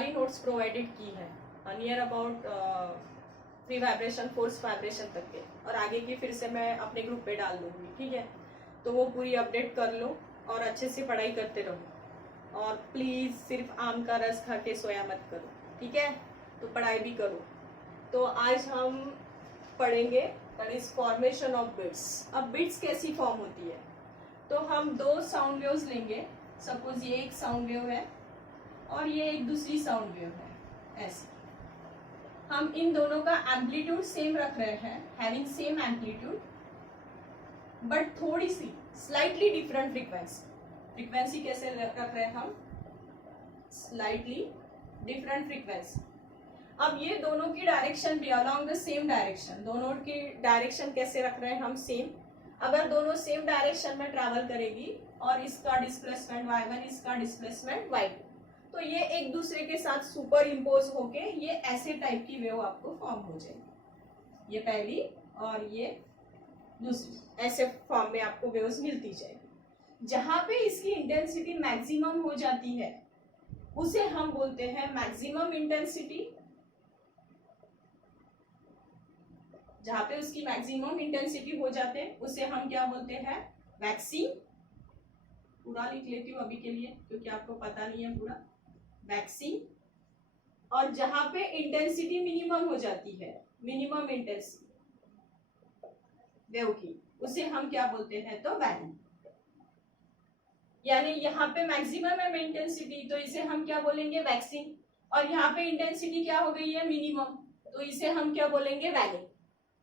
सारी notes provided की है near about free vibration force vibration तक के, और आगे की फिर से मैं अपने ग्रुप पे डाल दूंगी, ठीक है। तो वो पूरी अपडेट कर लो और अच्छे से पढ़ाई करते रहो, और प्लीज सिर्फ आम का रस खा के सोया मत करो, ठीक है। तो पढ़ाई भी करो। तो आज हम पढ़ेंगे that is formation of bits. अब बिट्स कैसी फॉर्म होती है, तो हम दो साउंड वेव्स लेंगे। सपोज ये एक साउंड वेव है और ये एक दूसरी साउंड वेव है, ऐसे हम इन दोनों का एम्पलीट्यूड सेम रख रहे हैं, हैविंग सेम एम्पलीट्यूड, बट थोड़ी सी स्लाइटली डिफरेंट फ्रीक्वेंसी। फ्रीक्वेंसी कैसे रख रहे हैं हम, स्लाइटली डिफरेंट फ्रीक्वेंसी। अब ये दोनों की डायरेक्शन भी अलोंग द सेम डायरेक्शन, दोनों की डायरेक्शन कैसे रख रहे हैं हम, सेम। अगर दोनों सेम डायरेक्शन में ट्रैवल करेगी और इसका डिस्प्लेसमेंट y1, इसका डिस्प्लेसमेंट y2, तो ये एक दूसरे के साथ सुपर इम्पोज होके ये ऐसे टाइप की वेव आपको फॉर्म हो जाएगी। ये पहली और ये दूसरी, ऐसे फॉर्म में आपको वेव्स मिलती जाएगी। जहां पे इसकी इंटेंसिटी मैक्सिमम हो जाती है उसे हम बोलते हैं मैक्सिमम इंटेंसिटी। जहां पे उसकी मैक्सिमम इंटेंसिटी हो जाते हैं उसे हम क्या बोलते हैं, वैक्सिंग। पूरा लिख लेती हूँ अभी के लिए क्योंकि आपको पता नहीं है पूरा, वैक्सिंग। और जहां पे इंटेंसिटी मिनिमम हो जाती है, मिनिमम इंटेंसिटी वेव की, उसे हम क्या बोलते हैं, तो वैनिंग। यानी यहाँ पे मैक्सिमम है इंटेंसिटी, तो इसे हम क्या बोलेंगे, वैक्सिंग। और यहाँ पे इंटेंसिटी क्या हो गई है, मिनिमम, तो इसे हम क्या बोलेंगे, वैनिंग।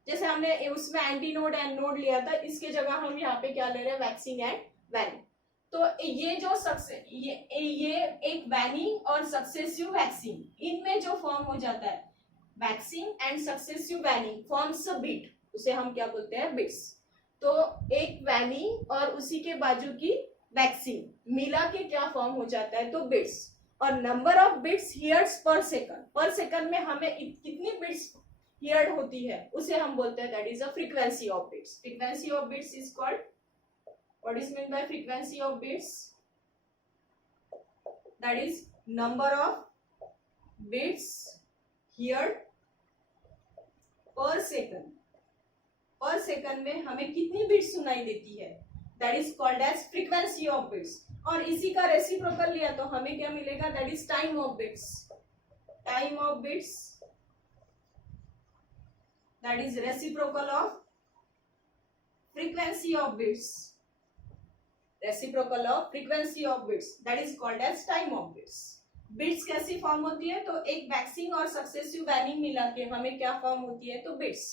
जैसे हमने उसमें एंटी नोड एंड नोड लिया था, इसके जगह हम यहाँ पे क्या ले रहे हैं, वैक्सिंग एंड वैनिंग। तो ये जो ये एक वैनिंग और सक्सेसिव वैक्सिंग, इनमें जो फॉर्म हो जाता है waxing and successive waning forms a bit, उसे हम क्या बोलते हैं, बिट्स। तो एक वैनिंग और उसी के बाजू की वैक्सिंग मिला के क्या फॉर्म हो जाता है, तो बिट्स। और नंबर ऑफ बिट्स हियर्स पर सेकंड में हमें कितनी बिट्स हियर्ड होती है उसे हम बोलते हैं, that is a frequency of bits. Frequency of bits is called, what is mean by frequency of bits, that is number of bits heard per second. Per second में हमें कितनी बिट्स सुनाई देती है, that is called as frequency of bits. और इसी का reciprocal लिया तो हमें क्या मिलेगा, that is time of bits. Time of bits, that is reciprocal of frequency of bits. Reciprocal of frequency of bits, that is called as time of bits. Bits कैसी form होती है, तो एक वैक्सिंग और सक्सेसिव वैनिंग मिला के हमें क्या फॉर्म होती है, तो beats.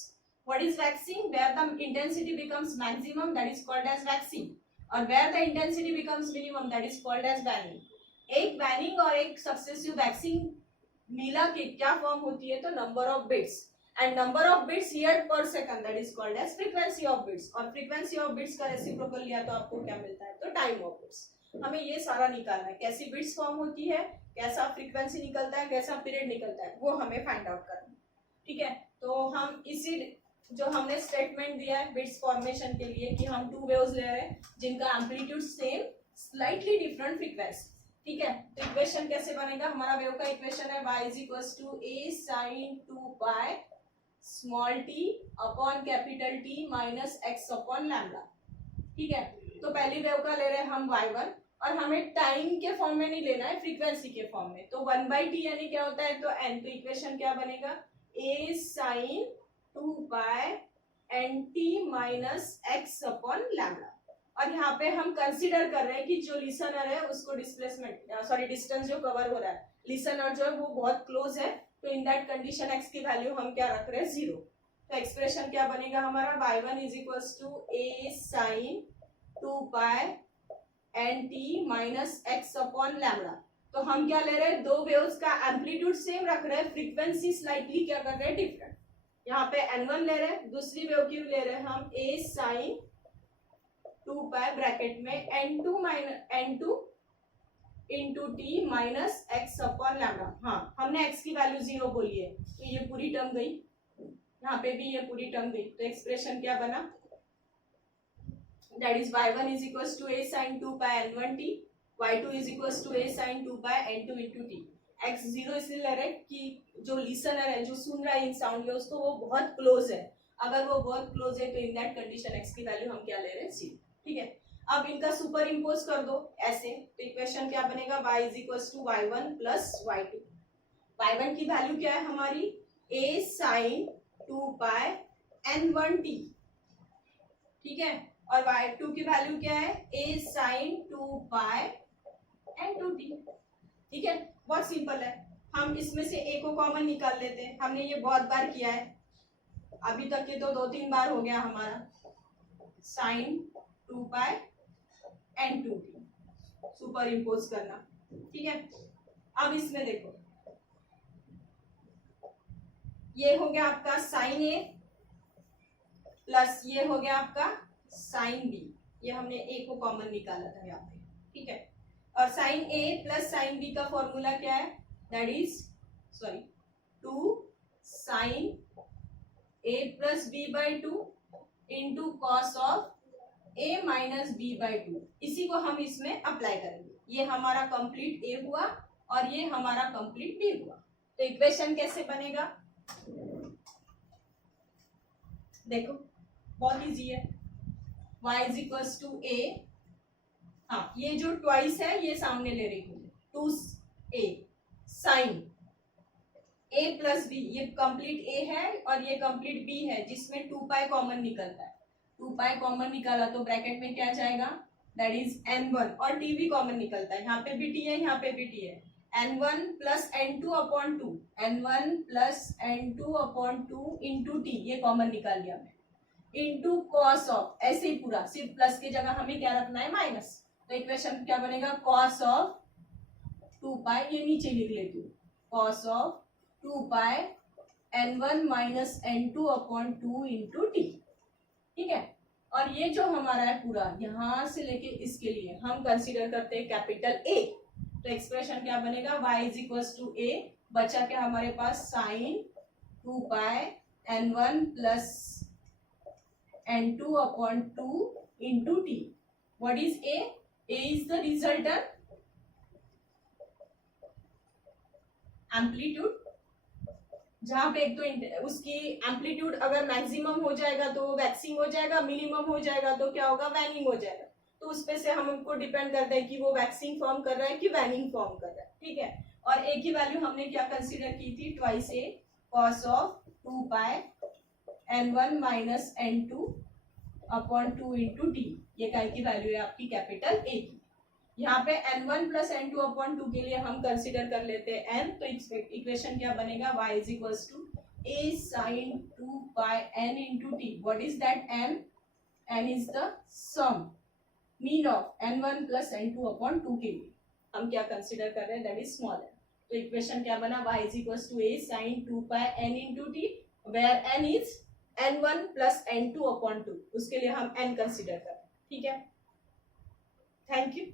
What is waxing, where the intensity becomes maximum, that is called as waxing. और where the intensity becomes minimum, that is called as waning. एक वैनिंग और एक सक्सेसिव वैक्सिंग मिला के क्या फॉर्म होती है, तो number of bits. and number of bits heard per second, that is called as frequency of bits। और frequency of bits का रेसिप्रोकल लिया तो आपको क्या मिलता है, तो टाइम ऑफ बिट्स। हमें ये सारा निकालना है, कैसी बिट्स फॉर्म होती है, कैसा फ्रीक्वेंसी निकलता है, कैसा पीरियड निकलता है, वो हमें फाइंड आउट करना है, ठीक है। तो हम इसी जो हमने स्टेटमेंट दिया है बिट्स फॉर्मेशन के लिए कि हम टू वेव्स ले रहे हैं जिनका amplitude same, slightly different frequency, ठीक है। तो इक्वेशन कैसे बनेगा, हमारा वेव का इक्वेशन है y is equals to a sin 2 pi small t upon capital T minus x upon lambda, ठीक है। तो पहली वेव का ले रहे हैं हम y1, और हमें टाइम के फॉर्म में नहीं लेना है, फ्रीक्वेंसी के फॉर्म में। तो 1/t यानी क्या होता है, तो n। तो इक्वेशन क्या बनेगा, a sin 2 pi nt minus x upon lambda. और यहाँ पे हम कंसीडर कर रहे हैं कि जो लिसनर है उसको डिस्टेंस जो कवर हो रहा है, लिसनर जो है वो बहुत क्लोज है, तो इन दैट कंडीशन x की वैल्यू हम क्या रख रहे हैं, 0। तो एक्सप्रेशन क्या बनेगा हमारा, y1 is equals to a sin 2 pi nt minus x upon lambda. तो हम क्या ले रहे हैं, दो वेव्स का एम्पलीट्यूड सेम रख रहे हैं, फ्रीक्वेंसी स्लाइटली क्या कर रहे हैं, डिफरेंट। यहाँ पे n1 ले रहे हैं, दूसरी वेव की ले रहे हैं हम a sin 2 pi ब्रैकेट में n2 into T minus x upon lambda. हाँ, हमने x की वैल्यू 0 बोली है, तो ये पूरी टर्म गई, यहाँ पे भी ये पूरी टर्म गई। तो एक्सप्रेशन क्या बना, that is y1 is equals to a sin 2 pi n1t, y2 is equals to a sin 2 pi n2 into t। X 0 इसलिए ले रहे हैं कि जो लिसनर है, जो सुन रहा है इन साउंड वेव्स को, वो बहुत क्लोज है। अगर वो बहुत क्लोज है तो इन दैट कंडीशन एक्स की वैल्यू हम क्या ले रहे हैं, सी। ठीक है, अब इनका सुपर इम्पोज कर दो ऐसे, तो इक्वेशन क्या बनेगा, y is equal to y1 plus y2। y1 की वैल्यू क्या है हमारी, a sin 2 पाई n1t। ठीक है, और y2 की वैल्यू क्या है, a sin 2 पाई n2t। ठीक है, बहुत सिंपल है। हम इसमें से a को कॉमन निकाल लेते हैं, हमने ये बहुत बार किया है अभी तक, ये तो 2-3 बार हो गया हमारा। sin 2 पाई n2t सुपर इम्पोज करना। ठीक है, अब इसमें देखो, ये हो गया आपका साइन ए प्लस ये हो गया आपका साइन बी, ये हमने ए को कॉमन निकाला था यहाँ पे। ठीक है, और sine A plus sine B का फॉर्मूला क्या है, that is 2 sine A plus B by 2 into cos of a minus B by 2। इसी को हम इसमें अप्लाई करेंगे। ये हमारा कंप्लीट a हुआ और ये हमारा कंप्लीट b हुआ। तो इक्वेशन कैसे बनेगा, देखो बहुत इजी है। y is equal to a, हाँ ये जो ट्वाइस है ये सामने ले रही हूँ, 2a sine a plus B, ये कंप्लीट a है और ये कंप्लीट b है, जिसमें 2 पाई कॉमन निकलता है। 2 पाई कॉमन निकाला तो ब्रैकेट में क्या जाएगा, दैट इज n1, और t भी कॉमन निकलता है, यहाँ पे भी t है, यहाँ पे भी t है। n1 plus n2 upon 2, n1 plus n2 upon 2 into t, ये कॉमन निकाल लिया मैं, इंटू कॉस ऑफ, ऐसे ही पूरा, सिर्फ प्लस की जगह हमें क्या रखना है, माइनस। तो इक्वेशन क्या बनेगा, कॉस ऑफ 2 पाई, ये नीचे लिख लेती हूँ, cos of 2 pi n1 minus n2 upon 2 into T. ठीक है, और ये जो हमारा है पूरा यहां से लेके इसके लिए हम कंसीडर करते हैं कैपिटल ए। तो एक्सप्रेशन क्या बनेगा, y is equal to a, बचा क्या हमारे पास, sine 2 pi n1 plus n2 upon 2 into T. What is a? a is the resultant amplitude, जहां पे एक तो उसकी एम्पलीट्यूड अगर मैक्सिमम हो जाएगा तो वैक्सिंग हो जाएगा, मिनिमम हो जाएगा तो क्या होगा, वैनिंग हो जाएगा। तो उस पे से हमको डिपेंड करता है कि वो वैक्सिंग फॉर्म कर रहा है कि वैनिंग फॉर्म कर रहा है। ठीक है, और ए की वैल्यू हमने क्या कंसीडर की थी, twice A cos of 2 pi n1 minus n2 upon 2 into D, ये काय की वैल्यू है आपकी कैपिटल ए की। यहाँ पे n1 प्लस n2 अपॉन 2 के लिए हम कंसीडर कर लेते हैं n, तो इक्वेशन क्या बनेगा, y is equal to a sin 2 pi n into T. What is that n? n is the sum mean of n1 plus n2 upon 2 के लिए हम क्या कंसीडर कर रहे हैं, दैट इज स्मॉल n। तो इक्वेशन क्या बना, y is equal to a sin 2 pi n into T, where n is n1 plus n2 upon 2, उसके लिए हम n कंसीडर कर रहे हैं। ठीक है, थैंक यू।